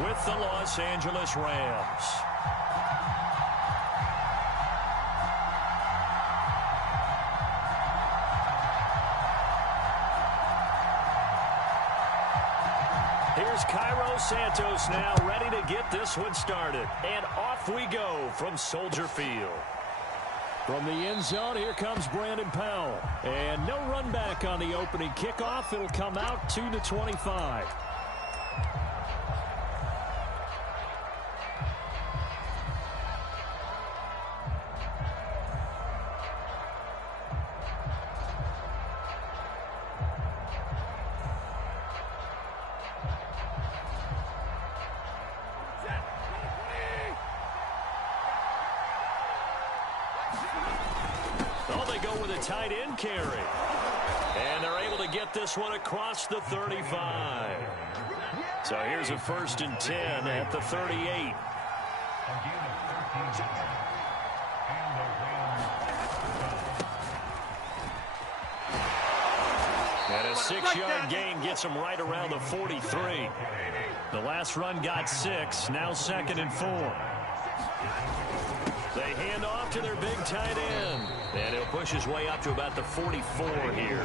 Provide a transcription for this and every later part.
with the Los Angeles Rams. Here's Cairo Santos now ready to get this one started. And off we go from Soldier Field. From the end zone, here comes Brandon Powell. And no run back on the opening kickoff. It'll come out to the 25. Tight end carry. And they're able to get this one across the 35. So here's a 1st and 10 at the 38. And a 6-yard gain gets them right around the 43. The last run got 6, now 2nd and 4. They hand off to their big tight end. And he'll push his way up to about the 44 here.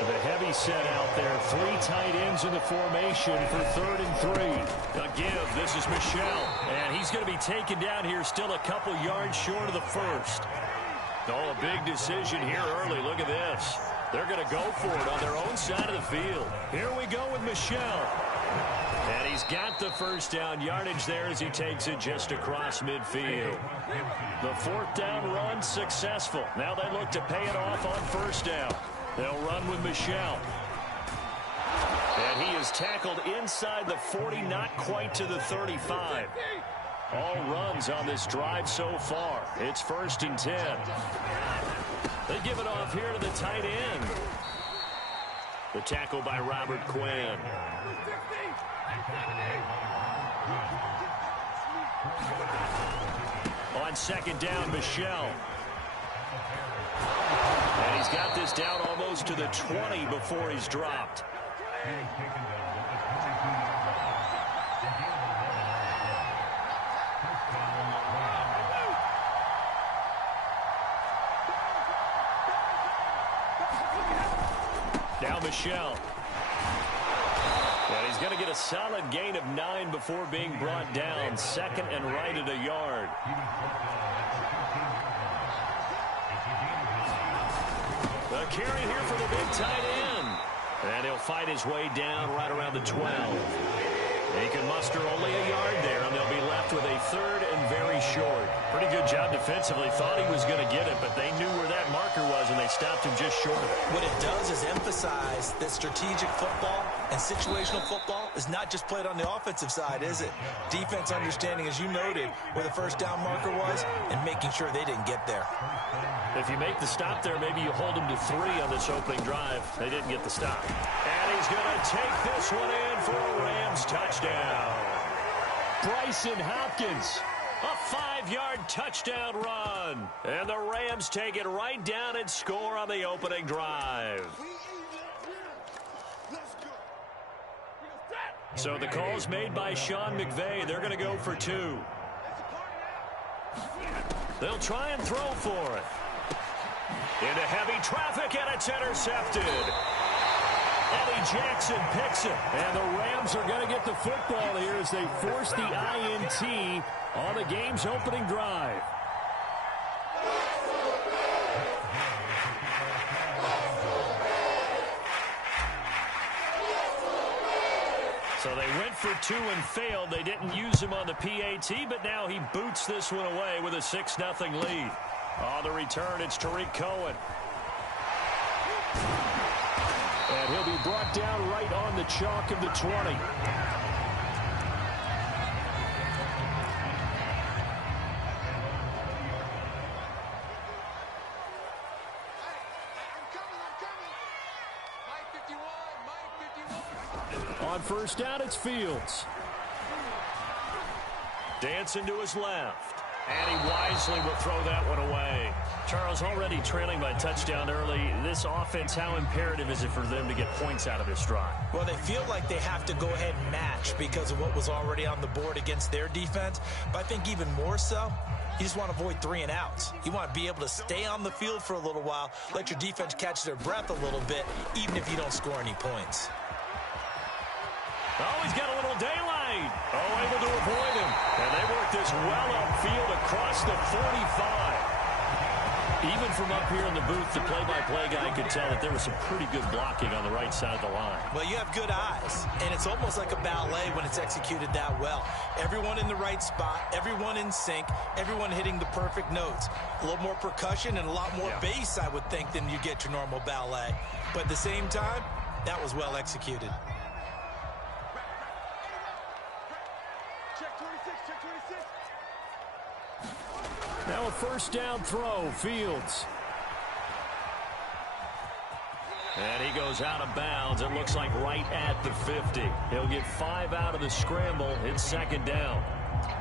The heavy set out there. 3 tight ends in the formation for 3rd and 3. A give. This is Michel. And he's going to be taken down here still a couple yards short of the 1st. Oh, a big decision here early. Look at this. They're going to go for it on their own side of the field. Here we go with Michel. And he's got the 1st down yardage there as he takes it just across midfield. The 4th down run successful. Now they look to pay it off on 1st down. They'll run with Michel. And he is tackled inside the 40, not quite to the 35. All runs on this drive so far. It's 1st and 10. They give it off here to the tight end. The tackle by Robert Quinn. On 2nd down, Michel. And he's got this down almost to the 20 before he's dropped. Now Michel. And he's going to get a solid gain of 9 before being brought down. 2nd and right at a yard. The carry here for the big tight end. And he'll fight his way down right around the 12. He can muster only a yard there, and they'll be left with a 3rd and very short. Pretty good job defensively. Thought he was going to get it, but they knew where that marker was, and they stopped him just short of it. What it does is emphasize that strategic football and situational football is not just played on the offensive side, is it? Defense understanding, as you noted, where the 1st down marker was and making sure they didn't get there. If you make the stop there, maybe you hold them to 3 on this opening drive. They didn't get the stop. And he's going to take this one in for a Rams touchdown. Bryson Hopkins, a 5-yard touchdown run. And the Rams take it right down and score on the opening drive. So the call's made by Sean McVay. They're going to go for 2. They'll try and throw for it. Into heavy traffic, and it's intercepted. Eddie Jackson picks it. And the Rams are going to get the football here as they force the INT on the game's opening drive. So they went for 2 and failed. They didn't use him on the PAT, but now he boots this one away with a 6-0 lead. On the return, it's Tariq Cohen. And he'll be brought down right on the chalk of the 20. On 1st down, it's Fields. Dancing to his left. And he wisely will throw that one away. Charles, already trailing by a touchdown early. This offense, how imperative is it for them to get points out of this drive? Well, they feel like they have to go ahead and match because of what was already on the board against their defense. But I think even more so, you just want to avoid 3 and outs. You want to be able to stay on the field for a little while, let your defense catch their breath a little bit, even if you don't score any points. Oh, he's got a little daylight. Oh, able to avoid him. And they work this well upfield across the 45. Even from up here in the booth, the play-by-play guy could tell that there was some pretty good blocking on the right side of the line. Well, you have good eyes, and it's almost like a ballet when it's executed that well. Everyone in the right spot, everyone in sync, everyone hitting the perfect notes. A little more percussion and a lot more bass, I would think, than you get your normal ballet. But at the same time, that was well executed. Now a first down throw, Fields. And he goes out of bounds. It looks like right at the 50. He'll get 5 out of the scramble. It's second down.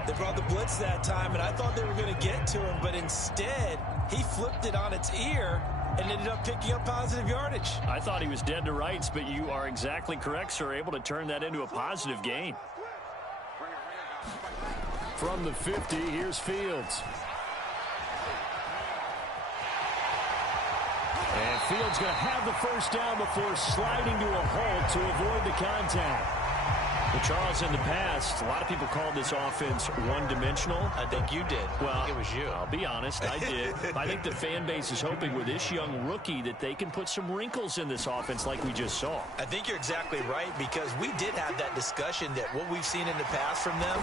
They brought the blitz that time, and I thought they were going to get to him, but instead he flipped it on its ear and ended up picking up positive yardage. I thought he was dead to rights, but you are exactly correct, sir. Able to turn that into a positive gain. From the 50, here's Fields. And Fields going to have the first down before sliding to a halt to avoid the contact. Well, Charles, in the past, a lot of people called this offense one-dimensional. I think you did. Well, I think it was you. I'll be honest, I did. I think the fan base is hoping with this young rookie that they can put some wrinkles in this offense like we just saw. I think you're exactly right, because we did have that discussion that what we've seen in the past from them,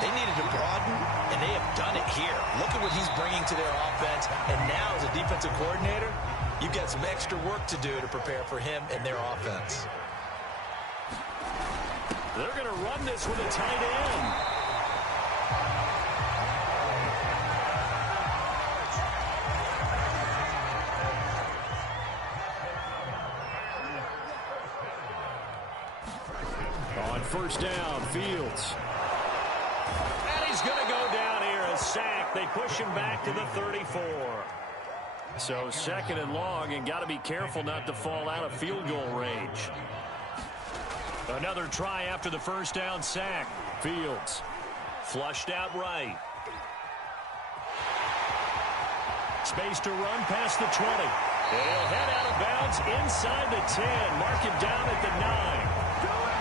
they needed to broaden, and they have done it here. Look at what he's bringing to their offense, and now as a defensive coordinator, you've got some extra work to do to prepare for him and their offense. They're going to run this with a tight end. On first down, Fields. And he's going to go down here, a sack. They push him back to the 34. So second and long, and got to be careful not to fall out of field goal range. Another try after the first down sack. Fields flushed out right. Space to run past the 20. He'll head out of bounds inside the 10. Mark him down at the 9.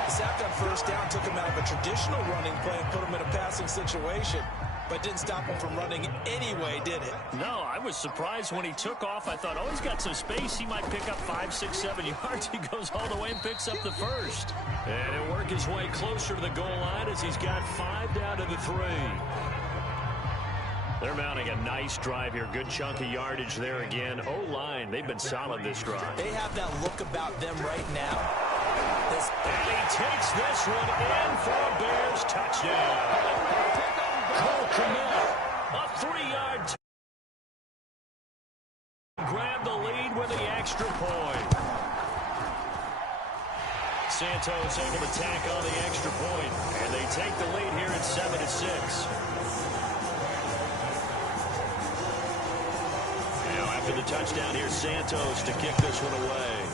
The sack on first down took him out of a traditional running play and put him in a passing situation. But didn't stop him from running anyway, did it? No, I was surprised when he took off. I thought, oh, he's got some space. He might pick up 5, 6, 7 yards. He goes all the way and picks up the first. And he'll work his way closer to the goal line as he's got 5 down to the 3. They're mounting a nice drive here. Good chunk of yardage there again. O-line, they've been solid this drive. They have that look about them right now. And he takes this one in for a Bears touchdown. Cole Kmet, a 3-yard grab the lead with the extra point. Santos able to tack on the extra point, and they take the lead here at 7-6. Now after the touchdown, here's Santos to kick this one away.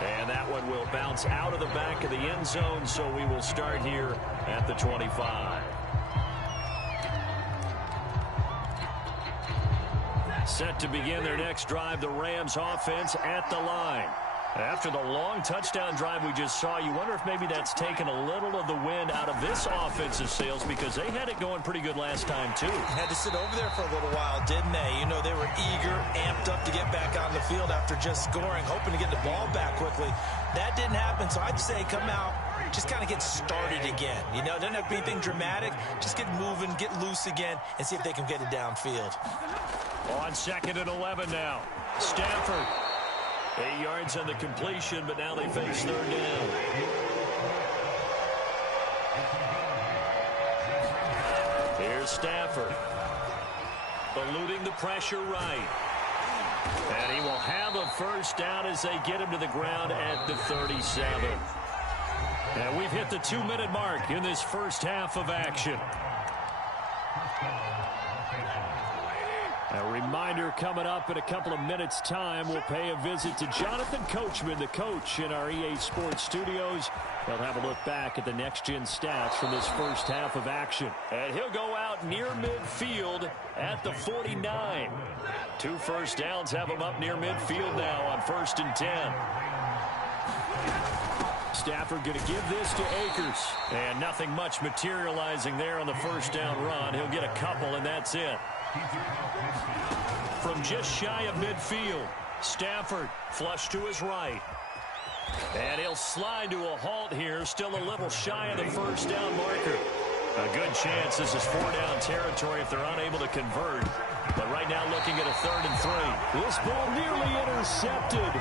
And that one will bounce out of the back of the end zone, so we will start here at the 25. Set to begin their next drive, the Rams offense at the line. After the long touchdown drive we just saw, you wonder if maybe that's taken a little of the wind out of this offensive sails, because they had it going pretty good last time, too. Had to sit over there for a little while, didn't they? You know, they were eager, amped up to get back on the field after just scoring, hoping to get the ball back quickly. That didn't happen, so I'd say come out, just kind of get started again. You know, doesn't have to be anything dramatic. Just get moving, get loose again, and see if they can get it downfield. On 2nd and 11 now. Stafford. 8 yards on the completion, but now they face 3rd down. Here's Stafford. Eluding the pressure right. And he will have a first down as they get him to the ground at the 37. And we've hit the 2-minute mark in this first half of action. A reminder coming up in a couple of minutes' time. We'll pay a visit to Jonathan Coachman, the coach in our EA Sports studios. He'll have a look back at the next-gen stats from this first half of action. And he'll go out near midfield at the 49. 2 first downs have him up near midfield now on 1st and 10. Stafford going to give this to Akers. And nothing much materializing there on the first down run. He'll get a couple, and that's it. From just shy of midfield, Stafford flush to his right. And he'll slide to a halt here, still a little shy of the first down marker. A good chance this is 4-down territory if they're unable to convert. But right now looking at a 3rd and 3. This ball nearly intercepted.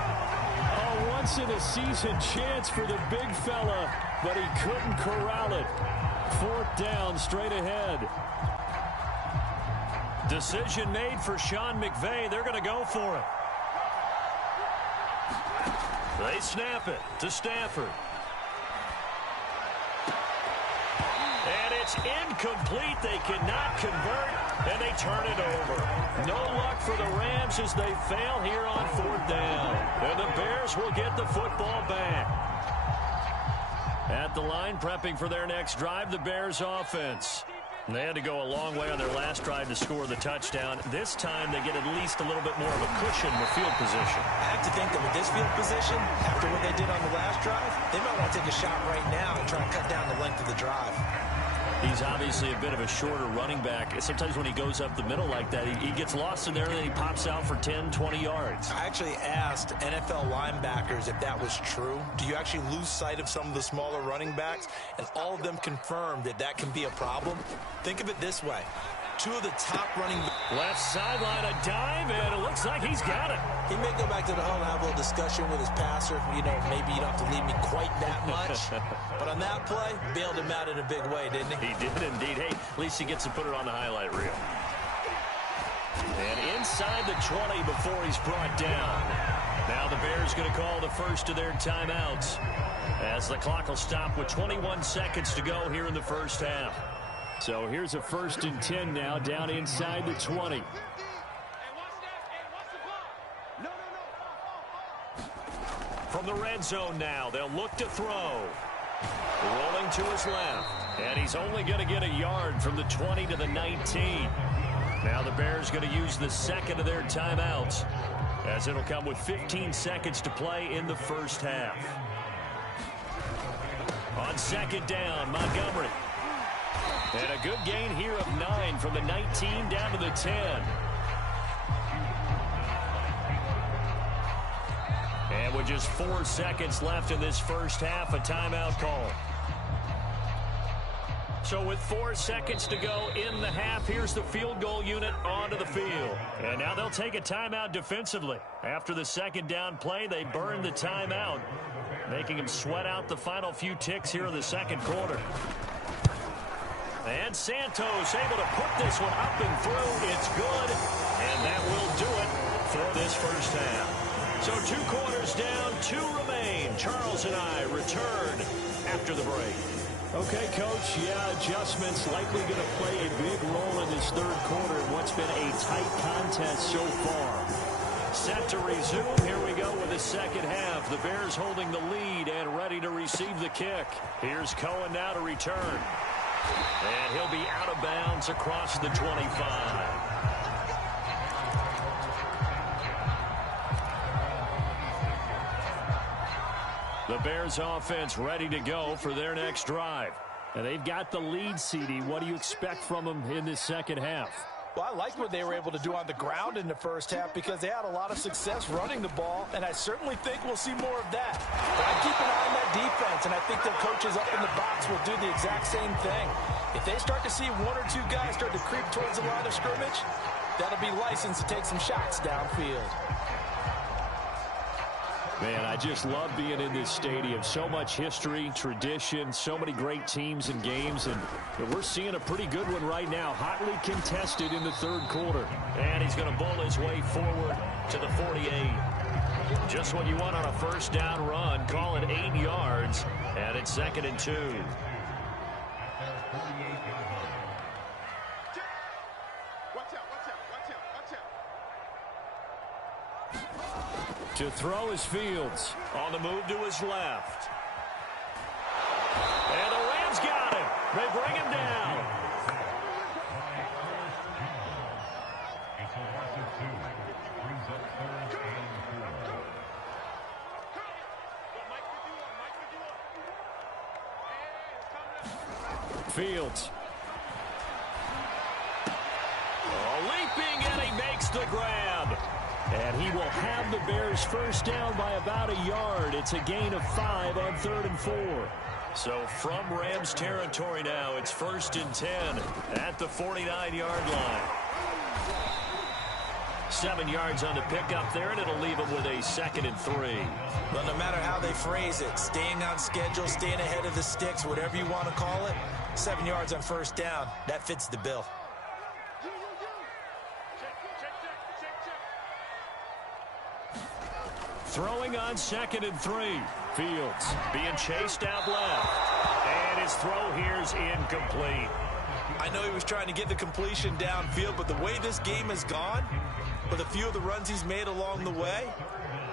A once-in-a-season chance for the big fella, but he couldn't corral it. 4th down straight ahead. Decision made for Sean McVay. They're going to go for it. They snap it to Stafford. And it's incomplete. They cannot convert, and they turn it over. No luck for the Rams as they fail here on 4th down. And the Bears will get the football back. At the line, prepping for their next drive, the Bears offense. They had to go a long way on their last drive to score the touchdown. This time they get at least a little bit more of a cushion with field position. I have to think that with this field position, after what they did on the last drive, they might want to take a shot right now and try to cut down the length of the drive. He's obviously a bit of a shorter running back. Sometimes when he goes up the middle like that, he gets lost in there and then he pops out for 10, 20 yards. I actually asked NFL linebackers if that was true. Do you actually lose sight of some of the smaller running backs? And all of them confirmed that that can be a problem. Think of it this way. 2 of the top running left sideline, a dive, and it looks like he's got it. He may go back to the huddle and have a little discussion with his passer. You know, maybe you don't have to leave me quite that much. But on that play, bailed him out in a big way, didn't he? He did indeed. Hey, at least he gets to put it on the highlight reel. And inside the 20 before he's brought down. Now the Bears going to call the first of their timeouts as the clock will stop with 21 seconds to go here in the first half. So here's a 1st and 10 now, down inside the 20. From the red zone now, they'll look to throw. Rolling to his left. And he's only going to get a yard from the 20 to the 19. Now the Bears going to use the second of their timeouts, as it'll come with 15 seconds to play in the first half. On 2nd down, Montgomery. And a good gain here of 9 from the 19 down to the 10. And with just 4 seconds left in this first half, a timeout call. So with 4 seconds to go in the half, here's the field goal unit onto the field. And now they'll take a timeout defensively. After the 2nd down play, they burn the timeout, making them sweat out the final few ticks here in the 2nd quarter. And Santos able to put this one up and through. It's good, and that will do it for this first half. So 2 quarters down, 2 remain. Charles and I return after the break. Okay, Coach, yeah, adjustments likely going to play a big role in this 3rd quarter in what's been a tight contest so far. Set to resume. Here we go with the 2nd half. The Bears holding the lead and ready to receive the kick. Here's Cohen now to return. And he'll be out of bounds across the 25. The Bears offense ready to go for their next drive. And they've got the lead, CD. What do you expect from them in this 2nd half? Well, I like what they were able to do on the ground in the first half because they had a lot of success running the ball, and I certainly think we'll see more of that. But I keep an eye on that defense, and I think their coaches up in the box will do the exact same thing. If they start to see 1 or 2 guys start to creep towards the line of scrimmage, that'll be license to take some shots downfield. Man, I just love being in this stadium. So much history, tradition, so many great teams and games, and we're seeing a pretty good one right now. Hotly contested in the 3rd quarter. And he's going to bull his way forward to the 48. Just what you want on a 1st down run. Call it 8 yards. And it's 2nd and 2. To throw is Fields. On the move to his left. And the Rams got him. They bring him down. Fields. Leaping, and he makes the grab. And he will have the Bears first down by about a yard. It's a gain of 5 on 3rd and 4. So from Rams territory now, it's 1st and 10 at the 49-yard line. 7 yards on the pickup there, and it'll leave him with a 2nd and 3. Well, no matter how they phrase it, staying on schedule, staying ahead of the sticks, whatever you want to call it, 7 yards on 1st down, that fits the bill. Throwing on 2nd and 3. Fields being chased out left. And his throw here's incomplete. I know he was trying to get the completion downfield, but the way this game has gone, with a few of the runs he's made along the way,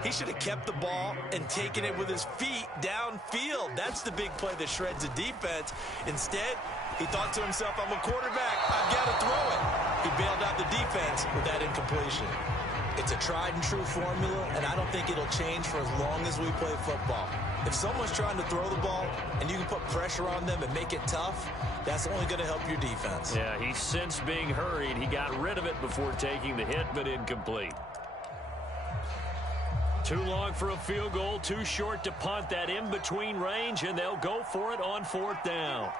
he should have kept the ball and taken it with his feet downfield. That's the big play that shreds the defense. Instead, he thought to himself, I'm a quarterback, I've got to throw it. He bailed out the defense with that incompletion. It's a tried-and-true formula, and I don't think it'll change for as long as we play football. If someone's trying to throw the ball and you can put pressure on them and make it tough, that's only going to help your defense. Yeah, he's since being hurried. He got rid of it before taking the hit, but incomplete. Too long for a field goal, too short to punt. That in-between range, and they'll go for it on 4th down.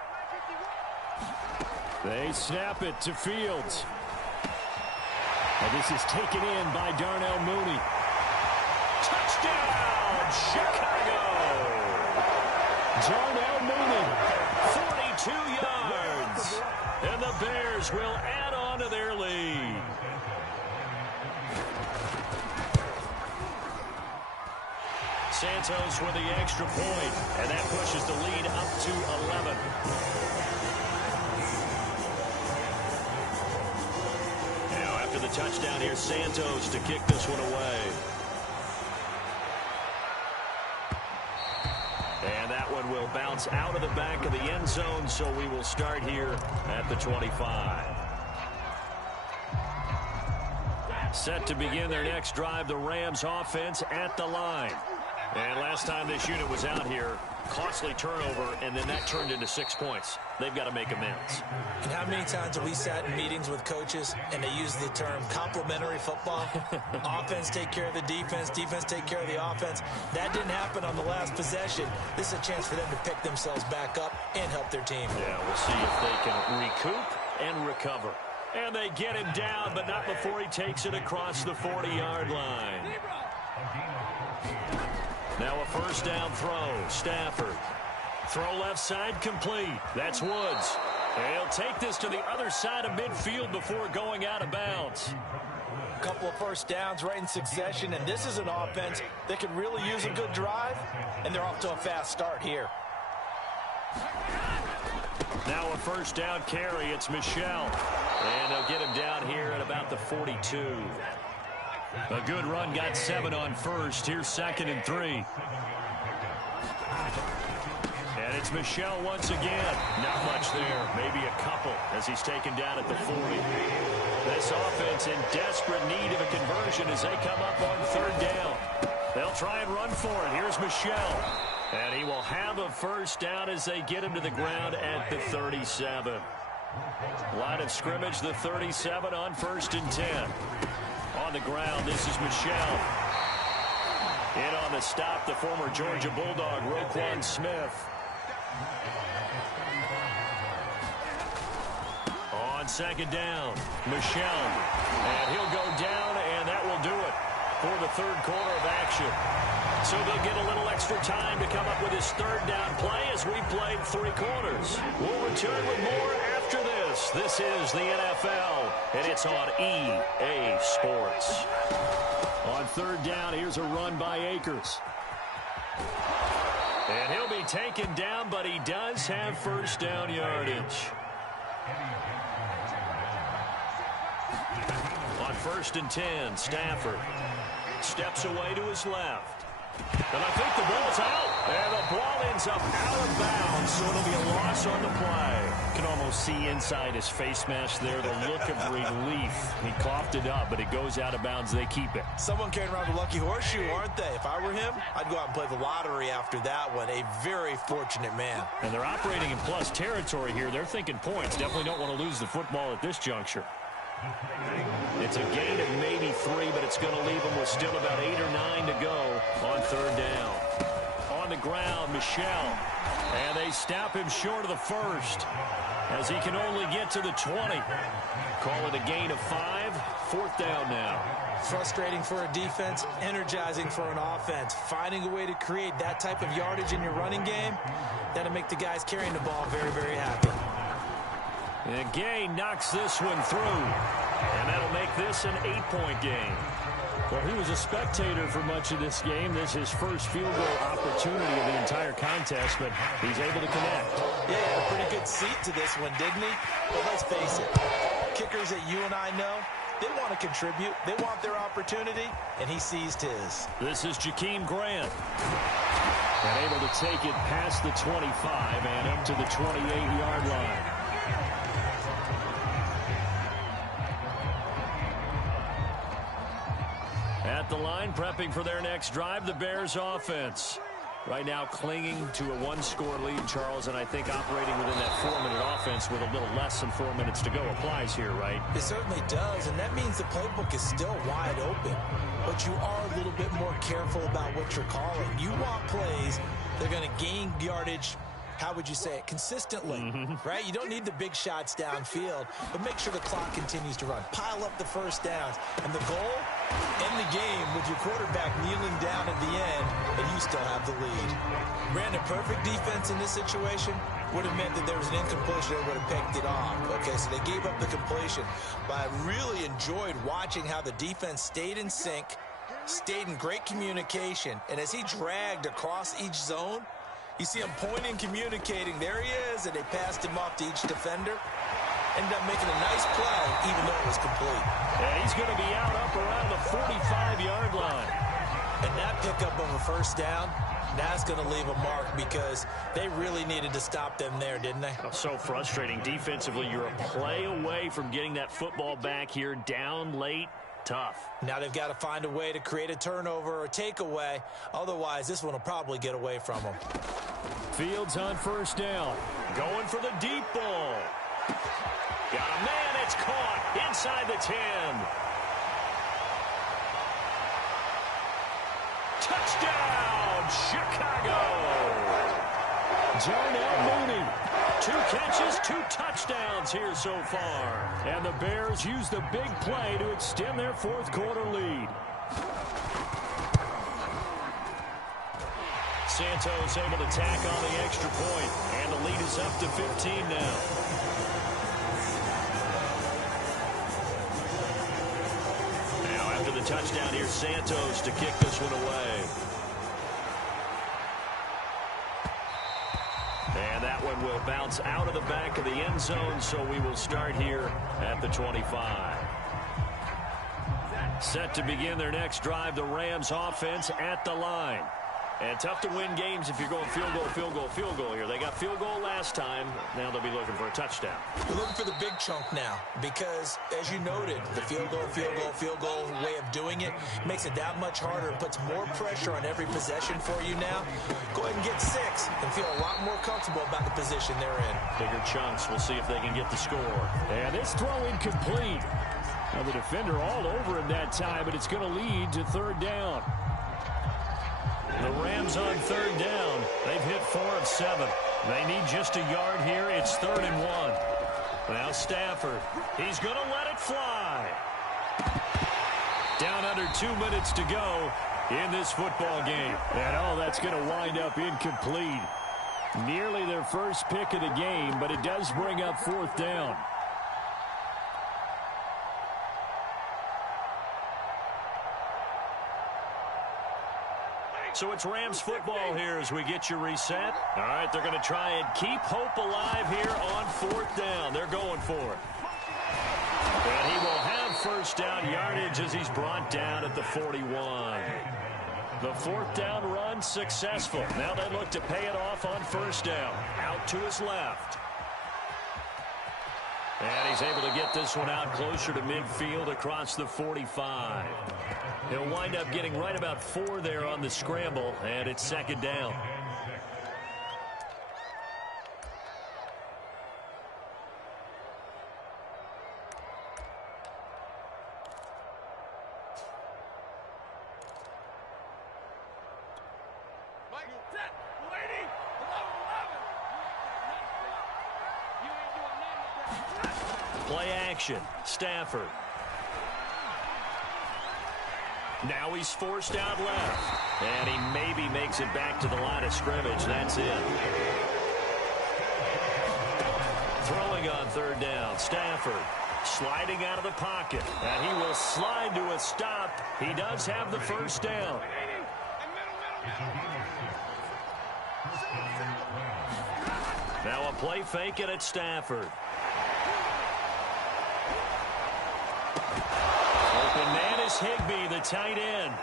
They snap it to Fields. And this is taken in by Darnell Mooney. Touchdown, Chicago! Darnell Mooney, 42 yards. And the Bears will add on to their lead. Santos with the extra point, and that pushes the lead up to 11. Now after the touchdown, here's Santos to kick this one away. And that one will bounce out of the back of the end zone, so we will start here at the 25. Set to begin their next drive, the Rams offense at the line. And last time this unit was out here, costly turnover, and then that turned into 6 points. They've got to make amends. And how many times have we sat in meetings with coaches and they use the term complementary football? Offense take care of the defense, defense take care of the offense. That didn't happen on the last possession. This is a chance for them to pick themselves back up and help their team. Yeah, we'll see if they can recoup and recover. And they get him down, but not before he takes it across the 40-yard line. Now a first down throw. Stafford. Throw left side complete. That's Woods. He'll take this to the other side of midfield before going out of bounds. A couple of first downs right in succession, and this is an offense that could really use a good drive, and they're off to a fast start here. Now a first down carry. It's Michel. And they'll get him down here at about the 42. A good run, got 7 on first. Here's 2nd and 3. And it's Michel once again. Not much there, maybe a couple as he's taken down at the 40. This offense in desperate need of a conversion as they come up on 3rd down. They'll try and run for it. Here's Michel. And he will have a first down as they get him to the ground at the 37. Line of scrimmage, the 37 on 1st and 10. On the ground, this is Michel. In on the stop, the former Georgia Bulldog, Roquan Smith. On 2nd down, Michel. And he'll go down, and that will do it for the 3rd quarter of action. So they'll get a little extra time to come up with his 3rd down play as we played 3 quarters. We'll return with more after this. This is the NFL, and it's on EA Sports. On 3rd down, here's a run by Akers. And he'll be taken down, but he does have first down yardage. On 1st and 10, Stafford steps away to his left. And I think the ball's out. And the ball ends up out of bounds, so it'll be a loss on the play. You can almost see inside his face mask there the look of relief. He coughed it up, but it goes out of bounds. They keep it. Someone carrying around the lucky horseshoe, aren't they? If I were him, I'd go out and play the lottery after that one. A very fortunate man. And they're operating in plus territory here. They're thinking points. Definitely don't want to lose the football at this juncture. It's a gain of maybe 3, but it's going to leave them with still about 8 or 9 to go on 3rd down. On the ground, Michel. And they stop him short of the first as he can only get to the 20. Call it a gain of 5. 4th down now. Frustrating for a defense, energizing for an offense. Finding a way to create that type of yardage in your running game, that'll make the guys carrying the ball very, very happy. And Gay knocks this one through. And that'll make this an 8-point game. Well, he was a spectator for much of this game. This is his first field goal opportunity of the entire contest, but he's able to connect. Yeah, he had a pretty good seat to this one, didn't he? But let's face it, kickers that you and I know, they want to contribute. They want their opportunity, and he seized his. This is Jakeem Grant. And able to take it past the 25 and up to the 28-yard line. At the line, prepping for their next drive, the Bears offense. Right now clinging to a 1-score lead, Charles, and I think operating within that 4-minute offense with a little less than 4 minutes to go applies here, right? It certainly does, and that means the playbook is still wide open. But you are a little bit more careful about what you're calling. You want plays that are going to gain yardage, how would you say it, consistently, right? You don't need the big shots downfield, but make sure the clock continues to run. Pile up the first downs. And the goal, end the game with your quarterback kneeling down at the end, and you still have the lead. Ran a perfect defense in this situation would have meant that there was an incompletion, they would have picked it off. Okay, so they gave up the completion. But I really enjoyed watching how the defense stayed in sync, stayed in great communication, and as he dragged across each zone, you see him pointing, communicating. There he is, and they passed him off to each defender. Ended up making a nice play, even though it was complete. And he's going to be out up around the 45-yard line. And that pickup of a first down, that's going to leave a mark because they really needed to stop them there, didn't they? Oh, so frustrating. Defensively, you're a play away from getting that football back here down late. Tough. Now they've got to find a way to create a turnover or takeaway. Otherwise, this one will probably get away from them. Fields on first down. Going for the deep ball. Got a man. It's caught inside the 10. Touchdown, Chicago. Darnell Mooney. 2 catches, 2 touchdowns here so far. And the Bears use the big play to extend their 4th quarter lead. Santos able to tack on the extra point, and the lead is up to 15 now. Now after the touchdown, here's Santos to kick this one away. And that one will bounce out of the back of the end zone, so we will start here at the 25. Set to begin their next drive, the Rams offense at the line. And tough to win games if you're going field goal, field goal, field goal here. They got field goal last time. Now they'll be looking for a touchdown. You're looking for the big chunk now because, as you noted, the field goal way of doing it makes it that much harder and puts more pressure on every possession for you now. Go ahead and get 6 and feel a lot more comfortable about the position they're in. Bigger chunks. We'll see if they can get the score. And this throw incomplete. Now the defender all over him that time, but it's going to lead to 3rd down. The Rams on 3rd down. They've hit 4 of 7. They need just a yard here. It's 3rd and 1. Now Stafford. He's going to let it fly. Down under 2 minutes to go in this football game. And oh, that's going to wind up incomplete. Nearly their first pick of the game, but it does bring up 4th down. So it's Rams football here as we get you reset. All right, they're going to try and keep hope alive here on 4th down. They're going for it. And he will have first down yardage as he's brought down at the 41. The 4th down run successful. Now they look to pay it off on 1st down. Out to his left. And he's able to get this one out closer to midfield across the 45. He'll wind up getting right about 4 there on the scramble, and it's 2nd down. Play action. Stafford. Now he's forced out left. And he maybe makes it back to the line of scrimmage. That's it. Throwing on 3rd down. Stafford sliding out of the pocket. And he will slide to a stop. He does have the first down. Now a play fake and it's Stafford. Open man is Higbee, the tight end.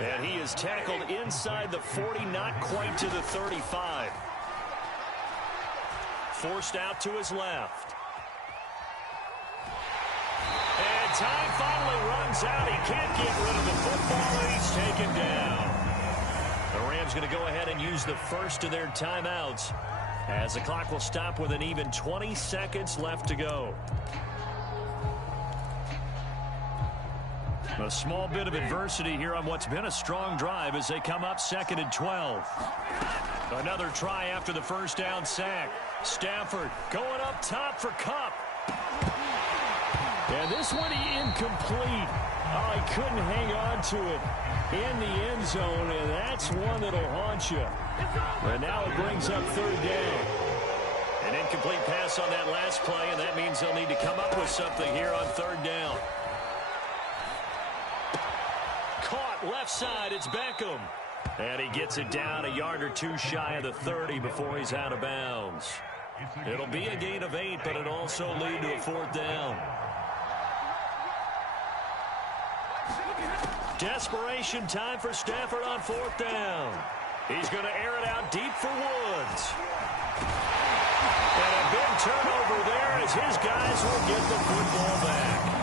And he is tackled inside the 40, not quite to the 35. Forced out to his left. And time finally runs out. He can't get rid of the football, and he's taken down. The Rams going to go ahead and use the first of their timeouts as the clock will stop with an even 20 seconds left to go. A small bit of adversity here on what's been a strong drive as they come up 2nd and 12. Another try after the first down sack. Stafford going up top for Kupp. And this one incomplete. Oh, he couldn't hang on to it in the end zone, and that's one that'll haunt you. And now it brings up 3rd down. An incomplete pass on that last play, and that means they'll need to come up with something here on 3rd down. Caught left side, it's Beckham. And he gets it down a yard or 2 shy of the 30 before he's out of bounds. It'll be a gain of 8, but it'll also lead to a 4th down. Desperation time for Stafford on 4th down. He's going to air it out deep for Woods. And a big turnover there as his guys will get the football back.